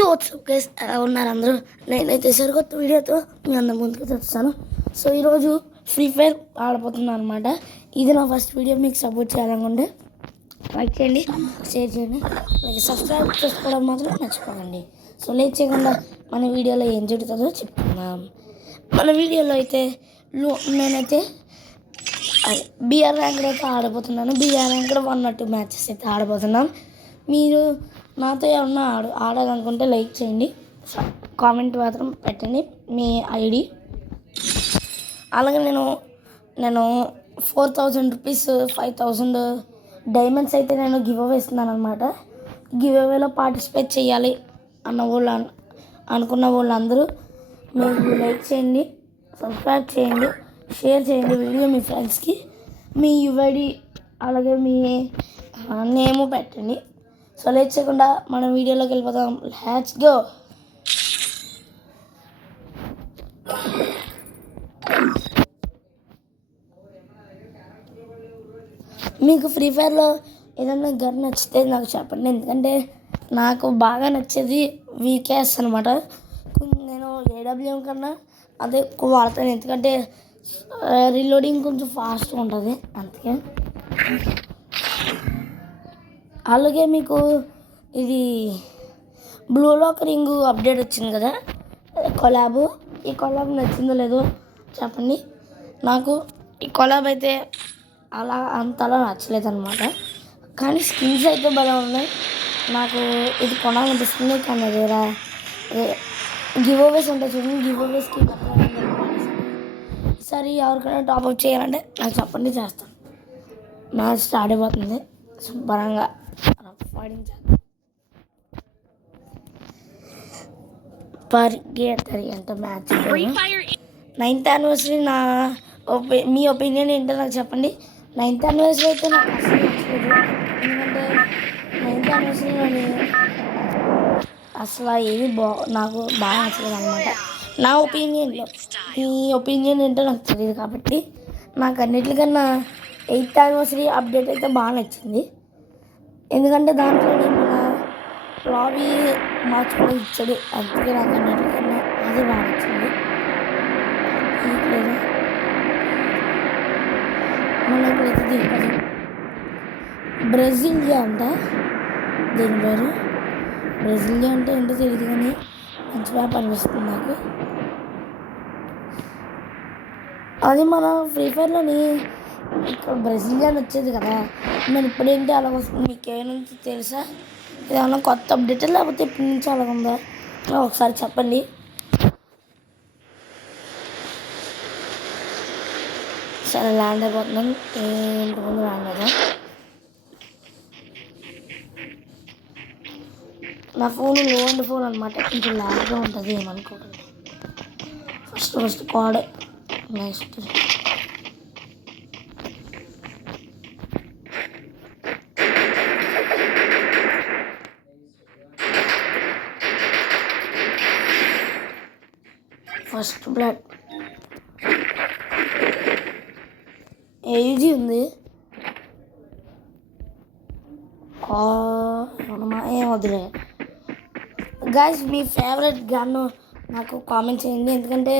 WhatsApp guys, ఎలా ఉన్నారు అందరూ? నేనైతే సరికొత్త వీడియోతో మీ అందరి ముందుకు తెస్తాను. సో ఈరోజు ఫ్రీ ఫైర్ ఆడబోతున్నాను అనమాట. ఇది నా ఫస్ట్ వీడియో. మీకు సపోర్ట్ చేయాలనుకుంటే లైక్ చేయండి, షేర్ చేయండి, అలాగే సబ్స్క్రైబ్ చేసుకోవడం మాత్రం మర్చిపోకండి. సో లేట్ చేయకుండా మన వీడియోలో ఏం జరుగుతుందో చెప్తున్నాం. మన వీడియోలో అయితే నేనైతే బీఆర్ ర్యాంక్ అయితే ఆడబోతున్నాను. బీఆర్ ర్యాంక్ 1 or 2 మ్యాచెస్ అయితే ఆడబోతున్నాం. మీరు నాతో ఏమన్నా ఆడాలనుకుంటే లైక్ చేయండి, కామెంట్ మాత్రం పెట్టండి మీ ఐడి. అలాగే నేను 4,000 రూపీస్ 5,000 డైమండ్స్ అయితే నేను గివ్ అవే ఇస్తున్నాను అనమాట. గివ్ అవేలో పార్టిసిపేట్ చేయాలి అనుకున్న వాళ్ళందరూ మీరు లైక్ చేయండి, సబ్స్క్రైబ్ చేయండి, షేర్ చేయండి వీడియో మీ ఫ్రెండ్స్కి. మీ యుఐడి అలాగే మీ నేము పెట్టండి. సో లేట్ చేయకుండా మనం వీడియోలోకి వెళ్ళిపోతాం. Let's go. మీకు ఫ్రీ ఫైర్లో ఏదైనా గన్ నచ్చితే నాకు చెప్పండి, ఎందుకంటే నాకు బాగా నచ్చేది వీకేఎస్ అనమాట. నేను ఏడబ్ల్యూఎం కన్నా అదే ఎక్కువ వాడతాను, ఎందుకంటే రీలోడింగ్ కొంచెం ఫాస్ట్గా ఉంటుంది అందుకే. అలాగే మీకు ఇది బ్లూ లాక్ రింగ్ అప్డేట్ వచ్చింది కదా, కొలాబ్. ఈ కొలాబ్ నచ్చిందో లేదో చెప్పండి. నాకు ఈ కొలాబ్ అయితే అంతలా నచ్చలేదు అనమాట, కానీ స్కిన్స్ అయితే బాగా ఉన్నాయి. నాకు ఇది కొనాలనిపిస్తుంది, కానీ అదేరా గివ్ అవేస్ ఉంటాయి చూడండి, గివ్ అవేస్కి సరే ఎవరికైనా టాప్అప్ చేయాలంటే నాకు చెప్పండి, చేస్తాను. మ్యాచ్ స్టార్ట్ అయిపోతుంది, శుభ్రంగా ఫైటింగ్ చేస్తాను. పరిగెత్తారు ఎంత మ్యాచ్. 9th యానివర్సరీ మీ ఒపీనియన్ ఏంటో నాకు చెప్పండి. 9th యానివర్సరీ అయితే నాకు అసలు నచ్చలేదు, ఎందుకంటే 9th యానివర్సరీలోని అసలు ఏది నాకు బాగా నచ్చలేదు అనమాట నా ఒపీనియన్లో. మీ ఒపీనియన్ ఏంటో నాకు తెలియదు, కాబట్టి నాకు అన్నిటికన్నా 8th యానివర్సరీ అప్డేట్ అయితే బాగా నచ్చింది, ఎందుకంటే దాంట్లో మన లాబీ మార్చుకొని ఇచ్చాడు, అందుకే నాకు అన్నిటికన్నా అది బాగా నచ్చింది. లేదా మన ఇప్పుడైతే దీని బ్రెజిలియా అంట, దీని పేరు బ్రెజిలియా అంటే ఏంటో తెలియదు, కానీ మంచి వ్యాపారం అనిపిస్తుంది నాకు. అది మన ఫ్రీ ఫైర్లోని ఇక్కడ బ్రెజిలియన్ వచ్చేది కదా, మరి ఇప్పుడేంటి అలా వస్తుంది? మీకు ఏమైనా తెలుసా? ఏదైనా కొత్త అప్డేట్ లేకపోతే ఇప్పటి నుంచి అలా ఉందా ఒకసారి చెప్పండి. సరే ల్యాండ్ అయిపోతున్నాను, ఏంటి ముందు ల్యాండ్ అయినా. నా ఫోన్ లో అండ్ ఫోన్ అనమాట, కొంచెం ల్యాగ్గా ఉంటుంది, ఏమనుకోకండి. First card, next first blood ఏజీ ఉంది, ఏం వద్దులే. గైస్ మీ ఫేవరెట్ గన్ నాకు కామెంట్ చేయండి, ఎందుకంటే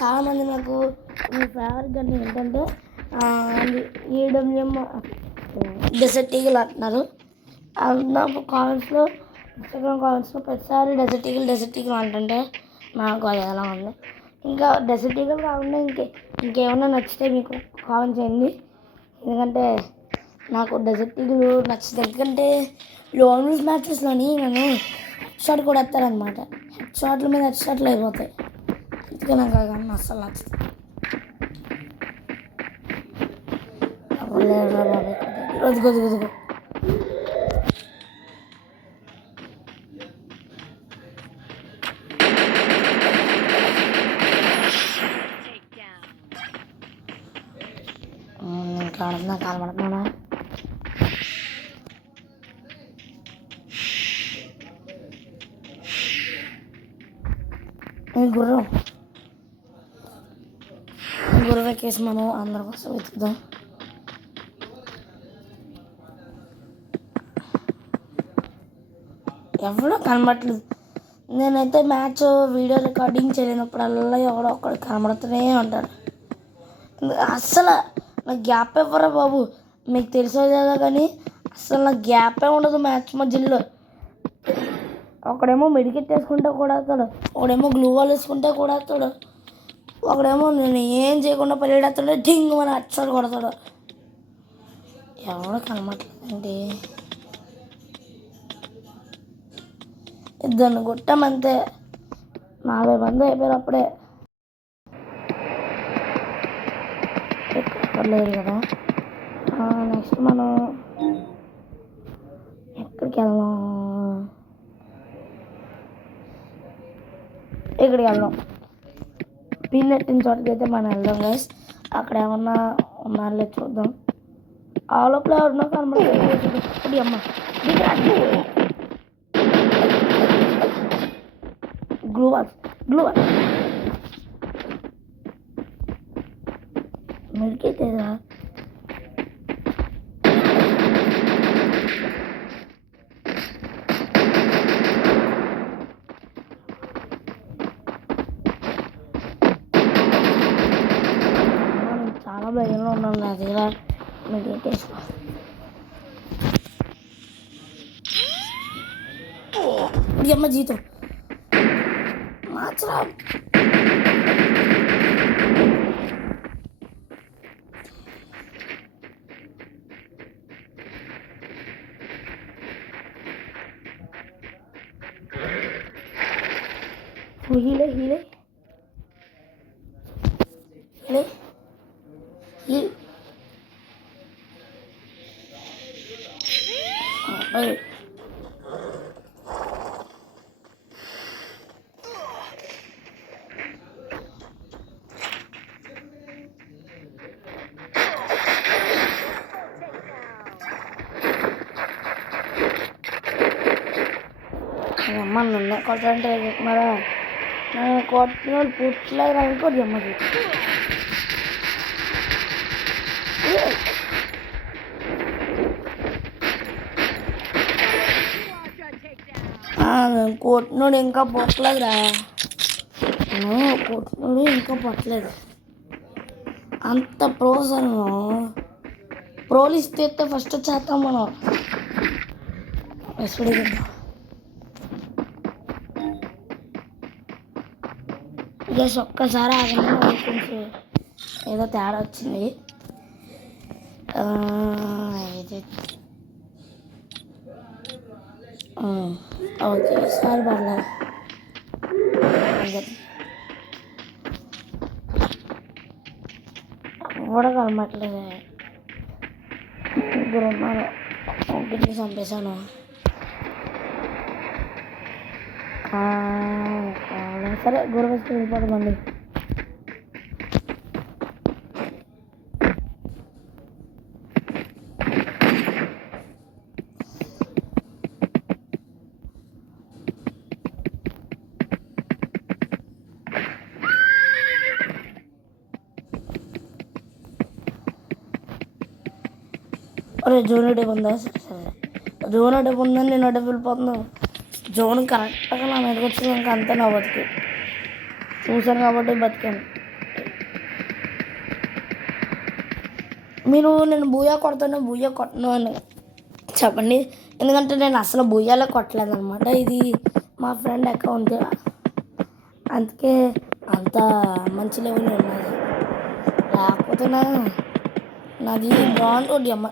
చాలామంది నాకు మీ ఫేవరెట్ గన్ ఏంటంటే ఏడబ్ల్యూఎం డెజర్ట్ ఈగల్ అంటున్నారు. నాకు కామెంట్స్లో, ఇన్స్టాగ్రామ్ కామెంట్స్లో ప్రతిసారి డెజర్ట్ ఈగల్ అంటుంటే నాకు అది ఎలా ఉంది. ఇంకా డెజర్ట్ ఈగల్ కాకుండా ఇంకేమైనా నచ్చితే మీకు కామెంట్ చేయండి, ఎందుకంటే నాకు డెజర్ట్ ఈగల్ నచ్చింది. ఎందుకంటే లోన్స్ మ్యాచెస్లోని నేను హెడ్ షాట్ కూడా వేస్తారనమాట, హెడ్ షాట్ల మీద హెడ్ షాట్లు అయిపోతాయి, అందుకే నాకు కానీ అస్సలు నచ్చుతుంది. రోజు ఆడుతున్నా, కాలబడుతున్నా. గుర్రం ఎక్కేసి మనం అందరి కోసం వెతుకుదాం. ఎవరో కనబట్టలేదు, నేనైతే మ్యాచ్ వీడియో రికార్డింగ్ చేయలేనప్పుడల్లా ఎవడో ఒక్కడు కనబడుతూనే ఉంటాడు. అస్సలు నాకు గ్యాప్ ఇవ్వరా బాబు. మీకు తెలిసేదా కానీ అసలు నాకు గ్యాపే ఉండదు మ్యాచ్ మధ్యలో. ఒకడేమో మెడికెట్ వేసుకుంటే కూడా వస్తాడు, ఒకడేమో గ్లూ వాల్ వేసుకుంటే కూడా వస్తాడు, ఒకడేమో నేను ఏం చేయకుండా పరిగెడతాడు, డింగ్ అని అచ్చాడు కొడతాడు. ఎవడో కనబడలేదండి. ఇద్దరిని కొట్టామంతే, 40 మంది అయిపోయారు అప్పుడే. ఎక్కడ లేదు కదా. నెక్స్ట్ మనం ఎక్కడికి వెళ్దాం? ఇక్కడికి వెళ్దాం. పిన్ నెట్టిన చోటుకి అయితే మనం వెళ్దాం గైస్. అక్కడ ఏమన్నా ఉన్నారో చూద్దాం. ఆ లోపల ఎవరినో కనబడుతుంది. అమ్మ గ్లూవాల్ మెడికేటేదా? చాలా భయంలో ఉన్నాను. నా దగ్గర మెడికేషన్ అమ్మ జీతం మార్చరా. హీలే హీలే హీలే హీల్. అమ్మ నన్నే కొట్టంటే చెప్తున్నారా? నేను కొట్టిన వాళ్ళు పుట్టలేదు అనుకోండి అమ్మకి. కొట్టినోడు ఇంకా పొట్టలేదురా. కొట్టినోడు ఇంకా పొట్టలేదు. అంత ప్రోసను ప్రోలు ఇస్తే ఫస్ట్ చేస్తాం మనం. ఎస్పడిద్దాం. జస్ట్ ఒక్కసారి ఆగండి, కొంచెం ఏదో తేడా వచ్చింది. ఓకే సారీ పర్లేదు. కూడా కనబట్టలేదు. ముగ్గురు ఉన్నారు, ముగ్గురిని చంపేశాను. సరే గురవస్తే వెళ్ళిపోదామండి. అరే జోన్ అడ్డే ఉందా? సరే సరే, జోన్ అడ్డే ఉందని నేను అడ్డే వెళ్ళిపోతున్నాను. జోన్ కరెక్ట్గా నా మీదకి వచ్చింది. ఇంకా అంతే నా బతికి. చూశాను కాబట్టి బతికాను. మీరు నేను బూయా కొడతాను, బూయా కొట్టను అని చెప్పండి. ఎందుకంటే నేను అసలు బూయాలో కొట్టలేదు అనమాట. ఇది మా ఫ్రెండ్ అకౌంట్, అందుకే అంత మంచి లెవెల్ ఉన్నది. లేకపోతే నాది బాగుంటుంది అమ్మ.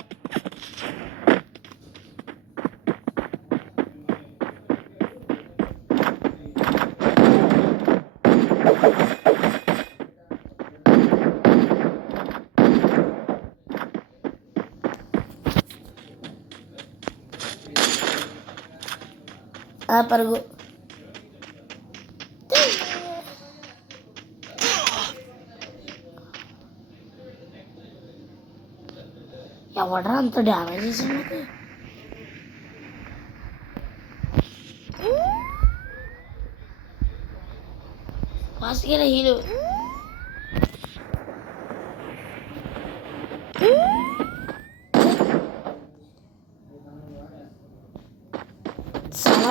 పరుగు ఎవడరా అంత డ్యామేజ్ చేసాడు నాకు? ఫాస్ట్గా హీలు. చాలా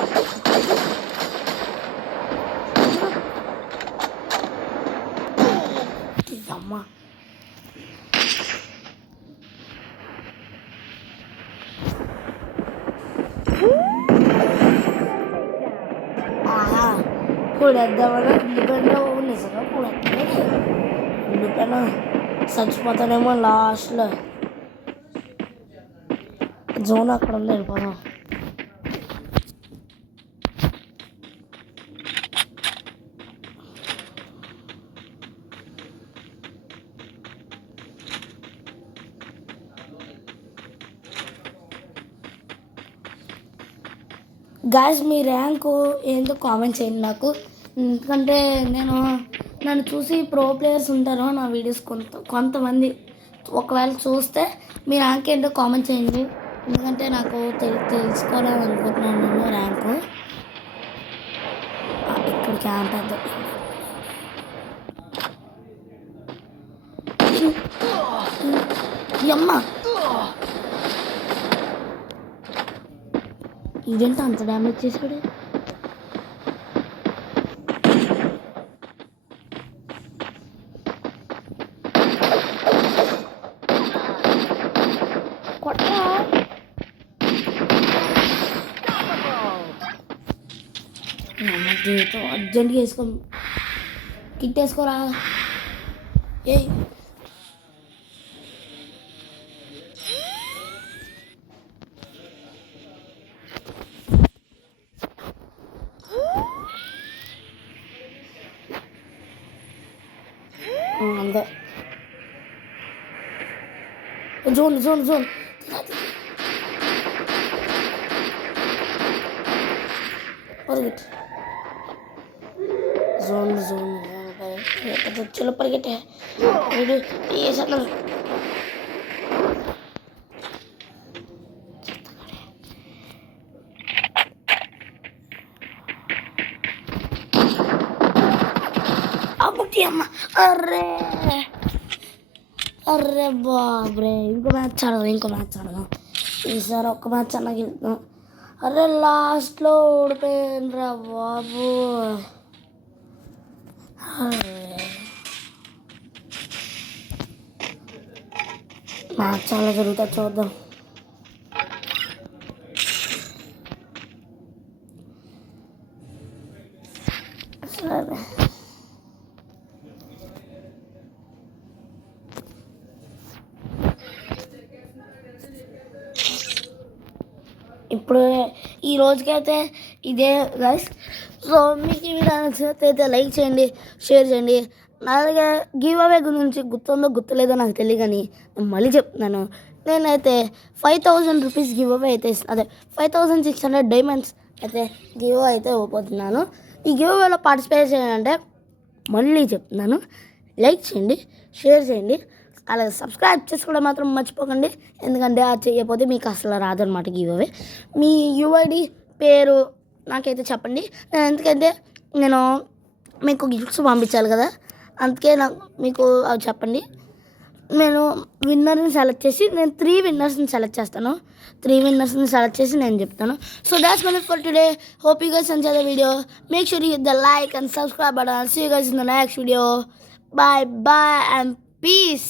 పూడేద్దామని ఉండిపోయిన నిజంగా పూడేస్తాను ఉండిపోయినా చచ్చిపోతానేమో లాస్ట్లో జోన్ అక్కడ ఉంది వెళ్ళిపోదాం గాయస్ మీ ర్యాంకు ఏంటో కామెంట్ చేయండి నాకు ఎందుకంటే నన్ను చూసి ప్రో ప్లేయర్స్ ఉంటారు నా వీడియోస్ కొంతమంది ఒకవేళ చూస్తే మీ ర్యాంక్ ఏంటో కామెంట్ చేయండి ఎందుకంటే నాకు తెలుసుకోవాలని అనుకుంటున్నాను నేను ర్యాంకు ఇక్కడ క్యాంప్ అమ్మ ఇదేంటో అంత డ్యామేజ్ చేశాడు జీవితం అర్జెంట్గా వేసుకో కిట్ వేసుకోరా ఏ అంతే జోన్ జోన్ జోన్ పరిగెట్ జోన్ జోన్ చలో పరిగెట్టే వేసాను అమ్ముకి అమ్మ అర్రే అర్రే బాబ్రే ఇంకో మ్యాచ్ ఆడదాం ఈసారి ఒక్క మ్యాచ్ అన్నా గెలుద్దాం అరే లాస్ట్లో ఓడిపోయాను రా బాబు మ్యాచ్ చాలా జరుగుతా చూద్దాం సరే ఇప్పుడు ఈ రోజుకైతే ఇదే గైస్ సో మీకు ఈ వీడియో నచ్చినట్లయితే లైక్ చేయండి షేర్ చేయండి అలాగే గివ్ అవే గురించి గుర్తులేదో నాకు తెలియదు కానీ నేను మళ్ళీ చెప్తున్నాను నేనైతే 5,000 రూపీస్ గివ్ అవే అయితే అదే 5,600 డైమండ్స్ అయితే గివ్ అవే అయితే ఇవ్వబోతున్నాను ఈ గివ్ అవేలో పార్టిసిపేట్ చేయాలంటే మళ్ళీ చెప్తున్నాను లైక్ చేయండి షేర్ చేయండి అలాగే సబ్స్క్రైబ్ చేసుకోవడం మాత్రం మర్చిపోకండి ఎందుకంటే అది చేయకపోతే మీకు అసలు రాదనమాట గివ్ అవే మీ యూఐడి పేరు నాకైతే చెప్పండి ఎందుకంటే నేను మీకు గిఫ్ట్స్ పంపించాలి కదా అందుకే మీకు అవి చెప్పండి నేను విన్నర్ని సెలెక్ట్ చేసి నేను 3 విన్నర్స్ని సెలెక్ట్ చేస్తాను 3 విన్నర్స్ని సెలెక్ట్ చేసి నేను చెప్తాను so that's my for today hope you guys enjoy the video make sure you hit the like and subscribe button see you guys in the next video bye and peace.